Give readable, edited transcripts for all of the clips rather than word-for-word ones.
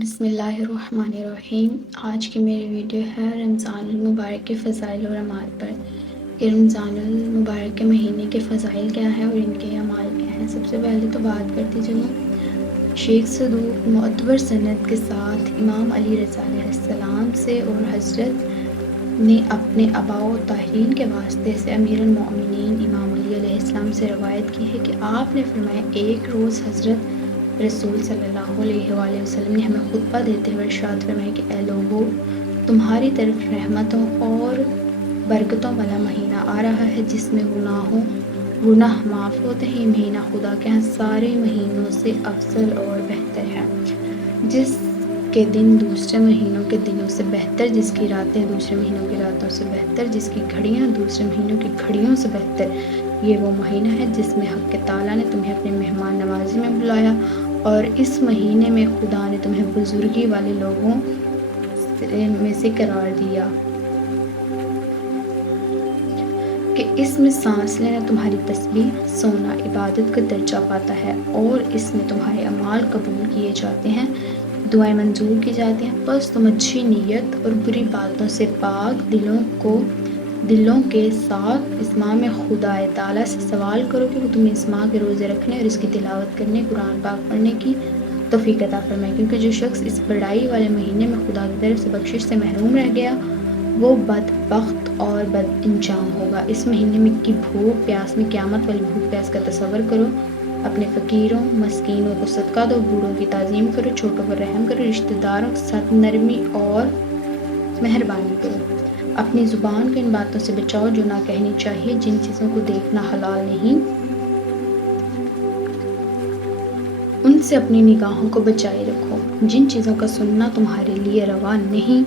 بسم اللہ الرحمن الرحیم۔ آج کی میری ویڈیو ہے رمضان المبارک کے فضائل اور اعمال پر کہ رمضان المبارک کے مہینے کے فضائل کیا ہیں اور ان کے اعمال کیا ہیں۔ سب سے پہلے تو بات کرتی چلوں شیخ صدوق معتبر سند کے ساتھ امام علی رضا علیہ السلام سے اور حضرت نے اپنے آباء و طاہرین کے واسطے سے امیر المومنین امام علی علیہ السلام سے روایت کی ہے کہ آپ نے فرمایا ایک روز حضرت رسول صلی اللہ علیہ وآلہ وسلم نے ہمیں خطبہ دیتے ہوئے ارشاد فرمایا کہ اے لوگو، تمہاری طرف رحمتوں اور برکتوں والا مہینہ آ رہا ہے جس میں گناہ معاف ہوتے ہیں۔ یہ مہینہ خدا کے ہاں سارے مہینوں سے افضل اور بہتر ہے، جس کے دن دوسرے مہینوں کے دنوں سے بہتر، جس کی راتیں دوسرے مہینوں کی راتوں سے بہتر، جس کی گھڑیاں دوسرے مہینوں کی گھڑیوں سے بہتر۔ یہ وہ مہینہ ہے جس میں حق تعالیٰ نے تمہیں اپنے مہمان نوازی میں بلایا، اور اس مہینے میں خدا نے تمہیں بزرگی والے لوگوں میں سے قرار دیا کہ اس میں سانس لینا تمہاری تسبیح، سونا عبادت کا درجہ پاتا ہے، اور اس میں تمہارے اعمال قبول کیے جاتے ہیں، دعائیں منظور کی جاتی ہیں۔ بس تم اچھی نیت اور بری باتوں سے پاک دلوں کے ساتھ اس ماہ میں خدا تعالیٰ سے سوال کرو کہ وہ تمہیں اس ماہ کے روزے رکھنے اور اس کی تلاوت کرنے، قرآن پاک پڑھنے کی توفیق عطا فرمائے، کیونکہ جو شخص اس بڑائی والے مہینے میں خدا کی طرف سے بخشش سے محروم رہ گیا وہ بدبخت اور بد انجام ہوگا۔ اس مہینے کی بھوک پیاس میں قیامت والی بھوک پیاس کا تصور کرو، اپنے فقیروں مسکینوں کو صدقہ دو، بوڑھوں کی تعظیم کرو، چھوٹوں پر رحم کرو، رشتہ داروں کے ساتھ نرمی اور مہربانی کرو۔ اپنی زبان کو ان باتوں سے بچاؤ جو نہ کہنی چاہیے، جن چیزوں کو دیکھنا حلال نہیں ان سے اپنی نگاہوں کو بچائے رکھو، جن چیزوں کا سننا تمہارے لیے روا نہیں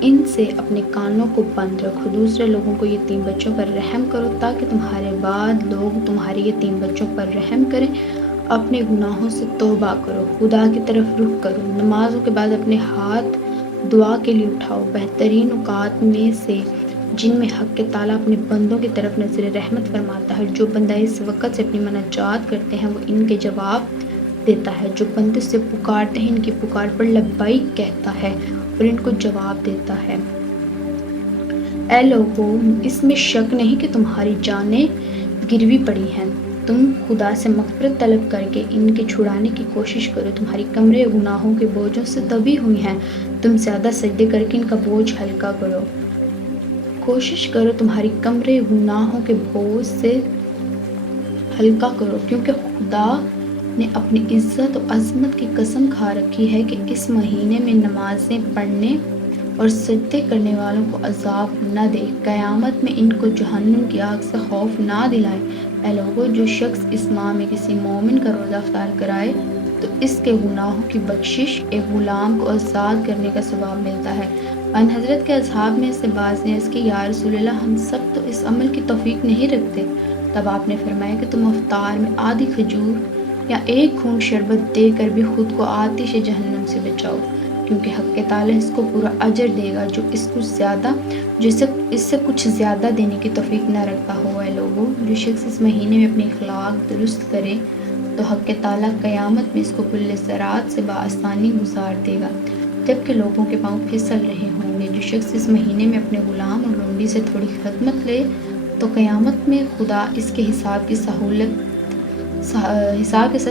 ان سے اپنے کانوں کو بند رکھو۔ دوسرے لوگوں کو یتیم بچوں پر رحم کرو تاکہ تمہارے بعد لوگ تمہارے یتیم بچوں پر رحم کریں۔ اپنے گناہوں سے توبہ کرو، خدا کی طرف رخ کرو، نمازوں کے بعد اپنے ہاتھ دعا کے لیے اٹھاؤ۔ بہترین اوقات میں سے جن میں حق تعالیٰ اپنے بندوں کی طرف نظر رحمت فرماتا ہے، جو بندہ اس وقت سے اپنی مناجات کرتے ہیں وہ ان کے جواب دیتا ہے، جو بندے سے پکارتے ہیں ان کی پکار پر لبیک کہتا ہے اور ان کو جواب دیتا ہے۔ اے لوگو، اس میں شک نہیں کہ تمہاری جانیں گروی پڑی ہیں، تم خدا سے مغفرت طلب کر کے ان کے چھڑانے کی کوشش کرو۔ تمہاری کمریں گناہوں کے بوجھوں سے دبی ہوئی ہیں، تم زیادہ سجدے کر کے ان کا بوجھ ہلکا کرو۔ کوشش کرو تمہاری کمریں گناہوں کے بوجھ سے ہلکا کرو، کیونکہ خدا نے اپنی عزت و عظمت کی قسم کھا رکھی ہے کہ اس مہینے میں نمازیں پڑھنے اور سجدے کرنے والوں کو عذاب نہ دے، قیامت میں ان کو جہنم کی آگ سے خوف نہ دلائے۔ اے لوگو، جو شخص اس ماہ میں کسی مومن کا روزہ افطار کرائے تو اس کے گناہوں کی بخشش، ایک غلام کو آزاد کرنے کا ثواب ملتا ہے۔ ان حضرت کے اصحاب میں سے بعض نے عرض کی یا رسول اللہ، ہم سب تو اس عمل کی توفیق نہیں رکھتے۔ تب آپ نے فرمایا کہ تم افطار میں آدھی کھجور یا ایک گھونٹ شربت دے کر بھی خود کو آتش جہنم سے بچاؤ، کیونکہ حق تعالیٰ اس کو پورا اجر دے گا جو اس سے کچھ زیادہ دینے کی توفیق نہ رکھتا ہو۔ اے لوگو، جو شخص اس مہینے میں اپنے اخلاق درست کرے تو حق تعالیٰ قیامت میں اس کو کل صراط سے بآسانی گزار دے گا، جبکہ لوگوں کے پاؤں پھسل رہے ہوں گے۔ جو شخص اس مہینے میں اپنے غلام اور لونڈی سے تھوڑی خدمت لے تو قیامت میں خدا اس کے حساب کے ساتھ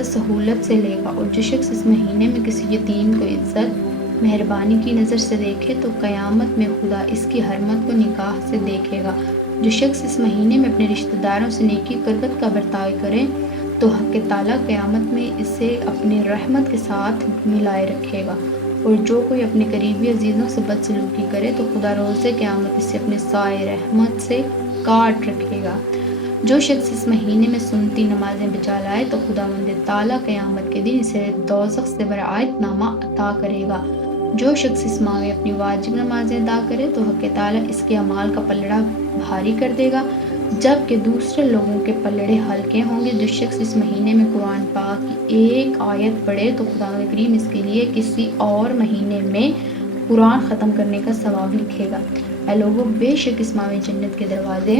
سہولت سے لے گا، اور جو شخص اس مہینے میں کسی یتیم کو عزت مہربانی کی نظر سے دیکھے تو قیامت میں خدا اس کی حرمت کو نگاہ سے دیکھے گا۔ جو شخص اس مہینے میں اپنے رشتہ داروں سے نیکی قربت کا برتاؤ کرے تو حق تعالیٰ قیامت میں اسے اپنی رحمت کے ساتھ ملائے رکھے گا، اور جو کوئی اپنے قریبی عزیزوں سے بدسلوکی کرے تو خدا روز قیامت اسے اپنے سائے رحمت سے کاٹ رکھے گا۔ جو شخص اس مہینے میں سنتی نمازیں بجا لائے تو خداوند تعالیٰ قیامت کے دن اسے دوزخ سے برائت نامہ عطا کرے گا۔ جو شخص اس ماہ میں اپنی واجب نمازیں ادا کرے تو حق تعالیٰ اس کے اعمال کا پلڑا بھاری کر دے گا، جبکہ دوسرے لوگوں کے پلڑے ہلکے ہوں گے۔ جو شخص اس مہینے میں قرآن پاک کی ایک آیت پڑھے تو خداوند کریم اس کے لیے کسی اور مہینے میں قرآن ختم کرنے کا ثواب لکھے گا۔ اے لوگو، بے شک اس ماہ میں جنت کے دروازے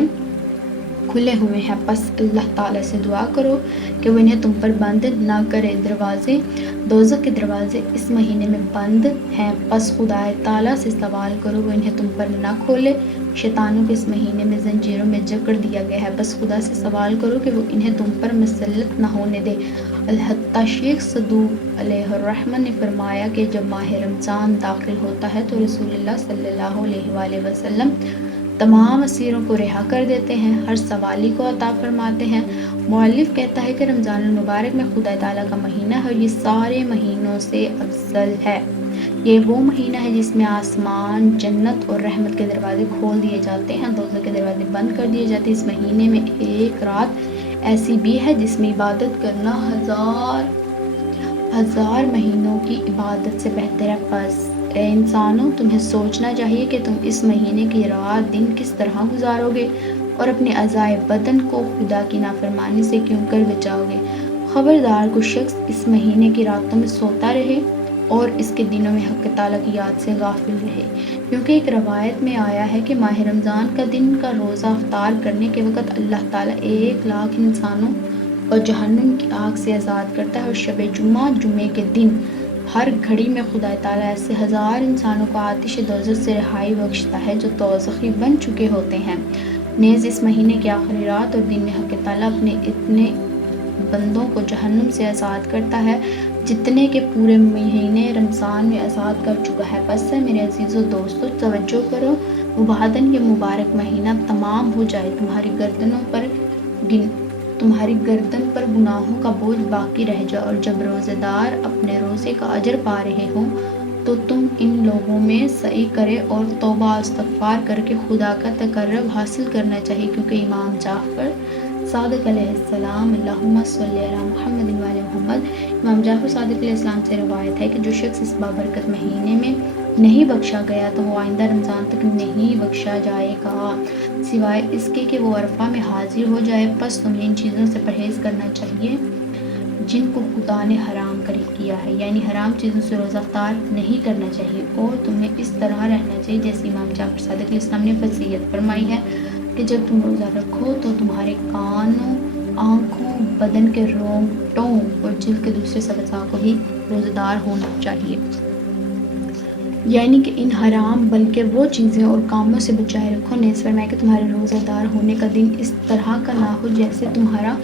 کھلے ہوئے ہیں، پس اللہ تعالیٰ سے دعا کرو کہ وہ انہیں تم پر بند نہ کرے۔ دروازے دوزخ کے دروازے اس مہینے میں بند ہیں، پس خدا تعالیٰ سے سوال کرو وہ انہیں تم پر نہ کھولے۔ شیطانوں کو اس مہینے میں زنجیروں میں جکڑ دیا گیا ہے، بس خدا سے سوال کرو کہ وہ انہیں تم پر مسلط نہ ہونے دے۔ الحتیٰ شیخ صدوق علیہ الرحمہ نے فرمایا کہ جب ماہ رمضان داخل ہوتا ہے تو رسول اللہ صلی اللہ علیہ وآلہ وسلم تمام اسیروں کو رہا کر دیتے ہیں، ہر سوالی کو عطا فرماتے ہیں۔ مؤلف کہتا ہے کہ رمضان المبارک میں خدا تعالیٰ کا مہینہ ہے اور یہ سارے مہینوں سے افضل ہے۔ یہ وہ مہینہ ہے جس میں آسمان، جنت اور رحمت کے دروازے کھول دیے جاتے ہیں، دوزخ کے دروازے بند کر دیے جاتے ہیں۔ اس مہینے میں ایک رات ایسی بھی ہے جس میں عبادت کرنا ہزار مہینوں کی عبادت سے بہتر ہے۔ پس اے انسانوں، تمہیں سوچنا چاہیے کہ تم اس مہینے کی رات دن کس طرح گزارو گے اور اپنے اعضائے بدن کو خدا کی نافرمانی سے کیوں کر بچاؤ گے۔ خبردار کوئی شخص اس مہینے کی راتوں میں سوتا رہے اور اس کے دنوں میں حق تعالیٰ کی یاد سے غافل رہے، کیونکہ ایک روایت میں آیا ہے کہ ماہ رمضان کا دن کا روزہ افطار کرنے کے وقت اللہ تعالیٰ 1,00,000 انسانوں اور جہنم کی آگ سے آزاد کرتا ہے، اور شب جمعے کے دن ہر گھڑی میں خدا تعالیٰ ایسے 1,000 انسانوں کو آتش دوزخ سے رہائی بخشتا ہے جو دوزخی بن چکے ہوتے ہیں۔ نیز اس مہینے کی آخری رات اور دن میں حق تعالیٰ اپنے اتنے بندوں کو جہنم سے آزاد کرتا ہے جتنے کہ پورے مہینے رمضان میں آزاد کر چکا ہے۔ پس سے میرے عزیزو دوستو، توجہ کرو، مبادن یہ مبارک مہینہ تمام ہو جائے، تمہاری گردن پر گناہوں کا بوجھ باقی رہ جائے، اور جب روزے دار اپنے روزے کا اجر پا رہے ہوں تو تم ان لوگوں میں سعی کرے اور توبہ و استغفار کر کے خدا کا تقرب حاصل کرنا چاہیے، کیونکہ امام جعفر صادق علیہ السلام، اللہم صلی علی محمد وعلی محمد، امام جعفر صادق علیہ السلام سے روایت ہے کہ جو شخص اس بابرکت مہینے میں نہیں بخشا گیا تو وہ آئندہ رمضان تک نہیں بخشا جائے گا، سوائے اس کے کہ وہ عرفہ میں حاضر ہو جائے۔ پس تمہیں ان چیزوں سے پرہیز کرنا چاہیے جن کو خدا نے حرام کیا ہے، یعنی حرام چیزوں سے روزہ افطار نہیں کرنا چاہیے، اور تمہیں اس طرح رہنا چاہیے جیسے امام جعفر صادق علیہ السلام نے وصیت فرمائی ہے کہ جب تم روزہ رکھو تو تمہارے کانوں، آنکھوں، بدن کے رونگٹوں اور جلد کے دوسرے سب اعضاء کو بھی روزہ دار ہونا چاہیے، یعنی کہ ان حرام بلکہ وہ چیزیں اور کاموں سے بچائے رکھو۔ نیز فرمایا کہ تمہارے روزہ دار ہونے کا دن اس طرح کا نہ ہو جیسے تمہارا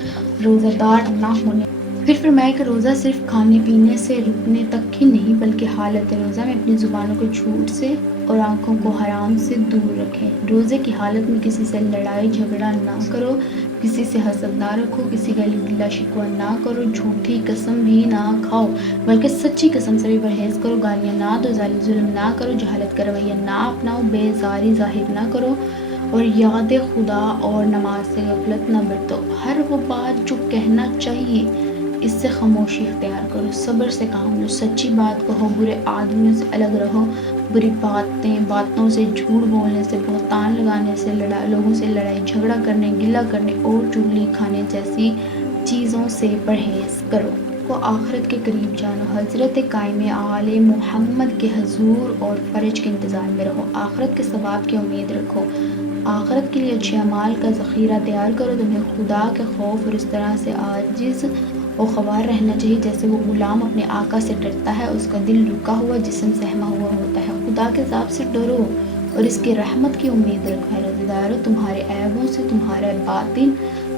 روزہ دار نہ ہونے۔ پھر فرمایا کہ روزہ صرف کھانے پینے سے رکنے تک ہی نہیں بلکہ حالت روزہ میں اپنی زبانوں کو جھوٹ سے اور آنکھوں کو حرام سے دور رکھیں۔ روزے کی حالت میں کسی سے لڑائی جھگڑا نہ کرو، کسی سے حسد نہ رکھو، کسی کا گلہ شکوہ نہ کرو، جھوٹی قسم بھی نہ کھاؤ بلکہ سچی قسم سے بھی پرہیز کرو، گالیاں نہ دو، ظلم نہ کرو، جہالت کا رویہ نہ اپناؤ، بے زاری ظاہر نہ کرو، اور یاد خدا اور نماز سے غفلت نہ برتو۔ ہر وہ بات جو کہنا چاہیے اس سے خاموشی اختیار کرو، صبر سے کام لو، سچی بات کہو، برے آدمیوں سے الگ رہو، بری باتوں سے، جھوٹ بولنے سے، بہتان لگانے سے، لوگوں سے لڑائی جھگڑا کرنے، گلہ کرنے اور چغلی کھانے جیسی چیزوں سے پرہیز کرو۔ کو آخرت کے قریب جانو، حضرت قائم آل محمد کے حضور اور فرج کے انتظار میں رہو، آخرت کے ثواب کی امید رکھو، آخرت کے لیے اچھے اعمال کا ذخیرہ تیار کرو۔ تمہیں خدا کے خوف اور اس طرح سے عاجز و خوار رہنا چاہیے جیسے وہ غلام اپنے آقا سے ڈرتا ہے، اس کا دل رکا ہوا، جسم سہما ہوا ہوتا ہے۔ خدا کے عذاب سے ڈرو اور اس کی رحمت کی امید رکھو۔ اے روزہ دارو، تمہارے عیبوں سے تمہارا باطن،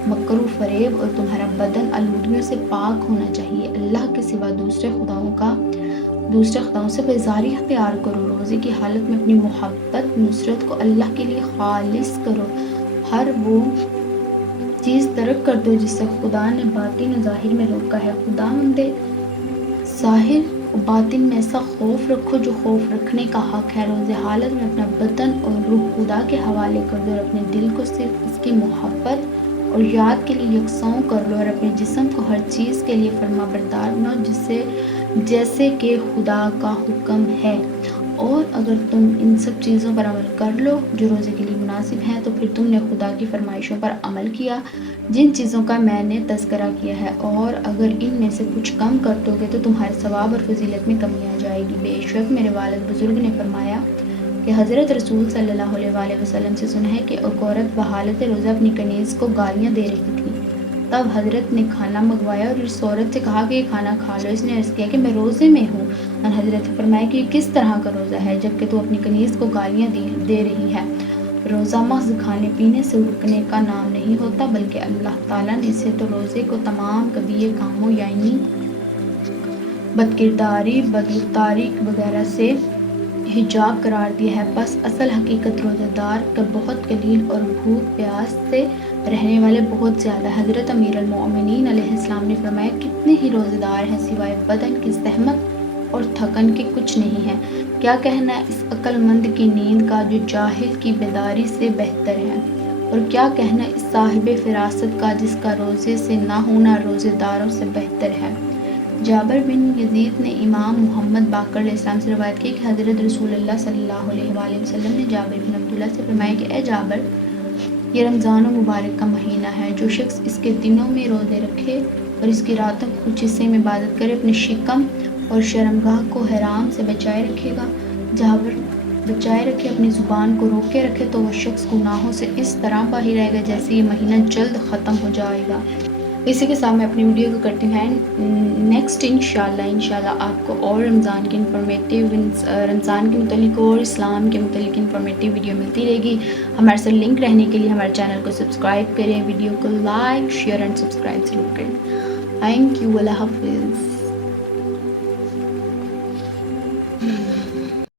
مکر و فریب اور تمہارا بدن آلودگیوں سے پاک ہونا چاہیے۔ اللہ کے سوا دوسرے خداؤں سے بیزاری اختیار کرو۔ روزے کی حالت میں اپنی محبت، نصرت کو اللہ کے لیے خالص کرو، ہر وہ چیز ترک کر دو جس سے خدا نے باطن و ظاہر میں روکا ہے۔ خداوند ظاہر و باطن میں ایسا خوف رکھو جو خوف رکھنے کا حق ہے۔ روزے حالت میں اپنا بدن اور روح خدا کے حوالے کر دو اور اپنے دل کو صرف اس کی محبت اور یاد کے لیے یکساں کر لو، اور اپنے جسم کو ہر چیز کے لیے فرما بردار بناؤ جیسے کہ خدا کا حکم ہے۔ اور اگر تم ان سب چیزوں پر عمل کر لو جو روزے کے لیے مناسب ہیں تو پھر تم نے خدا کی فرمائشوں پر عمل کیا جن چیزوں کا میں نے تذکرہ کیا ہے، اور اگر ان میں سے کچھ کم کر دو گے تو تمہارے ثواب اور فضیلت میں کمی آ جائے گی۔ بے شک میرے والد بزرگ نے فرمایا کہ حضرت رسول صلی اللہ علیہ وآلہ وسلم سے سنا ہے کہ ایک عورت بحالت روزہ اپنی کنیز کو گالیاں دے رہی تھی۔ تب حضرت نے کھانا منگوایا اور اس عورت سے کہا کہ یہ کھانا کھا لو۔ اس نے عرض کیا کہ میں روزے میں ہوں۔ اور حضرت نے فرمایا کہ یہ کس طرح کا روزہ ہے جبکہ تو اپنی کنیز کو گالیاں دے رہی ہے۔ روزہ محض کھانے پینے سے رکنے کا نام نہیں ہوتا بلکہ اللہ تعالیٰ نے اسے تو روزے کو تمام کبیرہ کاموں یعنی بدکرداری، بدرفتاری وغیرہ سے حجاب قرار دیا ہے۔ بس اصل حقیقت روزہ دار کا بہت قلیل اور بھوک پیاس سے رہنے والے بہت زیادہ۔ حضرت امیر المومنین علیہ السلام نے فرمایا کتنے ہی روزہ دار ہیں سوائے بدن کی زحمت اور تھکن کے کچھ نہیں ہیں۔ کیا کہنا اس عقل مند کی نیند کا جو جاہل کی بیداری سے بہتر ہے، اور کیا کہنا اس صاحب فراست کا جس کا روزے سے نہ ہونا روزے داروں سے بہتر ہے۔ جابر بن یزید نے امام محمد باقر علیہ السلام سے روایت کی کہ حضرت رسول اللہ صلی اللہ علیہ وآلہ وسلم نے جابر بن عبداللہ سے فرمایا کہ اے جابر، یہ رمضان مبارک کا مہینہ ہے، جو شخص اس کے دنوں میں روزے رکھے اور اس کی راتوں کے کچھ حصے میں عبادت کرے اپنے شکم اور شرمگاہ کو حرام سے بچائے رکھے گا، جابر بچائے رکھے، اپنی زبان کو روکے رکھے تو وہ شخص گناہوں سے اس طرح باہر آئے گا جیسے یہ مہینہ جلد ختم ہو جائے گا۔ اسی کے ساتھ میں اپنی ویڈیو کو کرتی ہوں نیکسٹ انشاءاللہ آپ کو اور رمضان کے رمضان کے متعلق اور اسلام کے متعلق انفارمیٹیو ویڈیو ملتی رہے گی۔ ہمارے ساتھ لنک رہنے کے لیے ہمارے چینل کو سبسکرائب کریں، ویڈیو کو لائک شیئر اینڈ سبسکرائب ضرور کریں۔ تھینک یو، اللہ حافظ۔